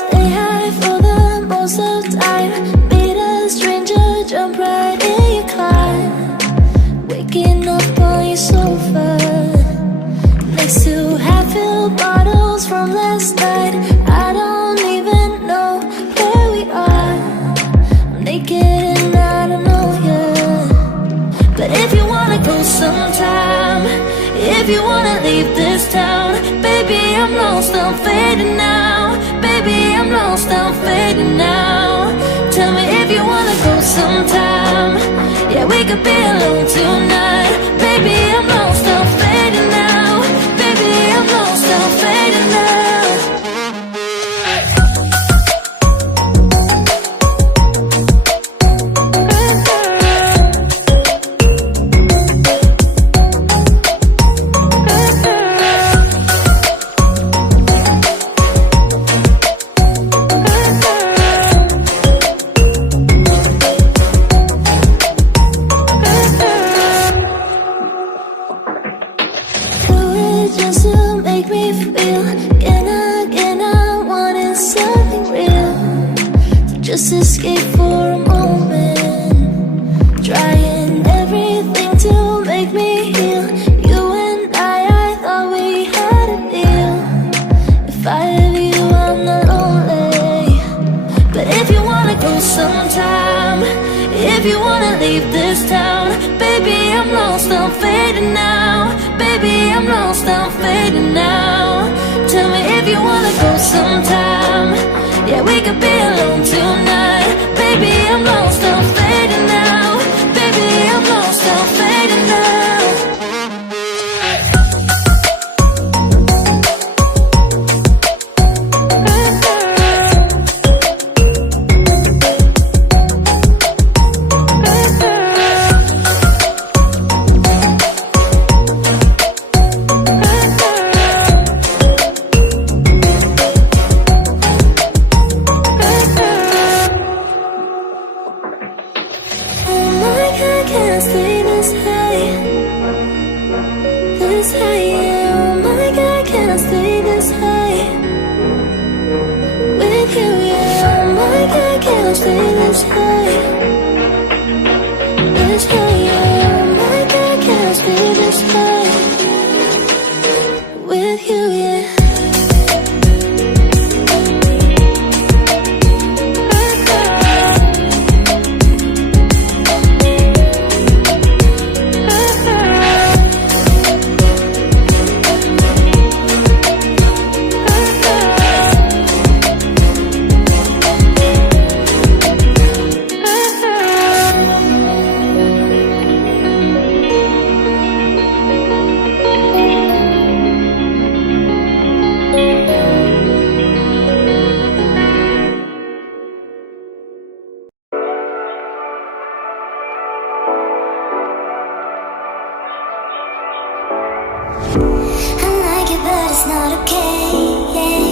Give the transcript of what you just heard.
Stay high for the most of time. Meet a stranger, jump right in your car. Waking up on your sofa next to half-filled bottles from last night. I don't even know where we are. I'm naked and I don't know you. But if you wanna go sometime, if you wanna leave this town, baby, I'm lost, I'm fading now. Baby, I'm lost, I'm fading now. Tell me if you wanna go sometime. Yeah, we could be alone tonight. Baby, I'm lost, I'm fading now. Baby, I'm lost, I'm fading now. Just to make me feel again, I wanted something real to just escape for a moment. Trying everything to make me heal. You and I thought we had a deal. If I have you, I'm not lonely. But if you wanna go sometime, if you wanna leave this town, baby, I'm lost, I'm fading now. Baby, I'm lost, I'm fading now. Tell me if you wanna go sometime. Yeah, we could be alone tonight. Baby, I'm lost, I'm fading now. Baby, I'm lost, I'm fading now. But it's not okay, yeah.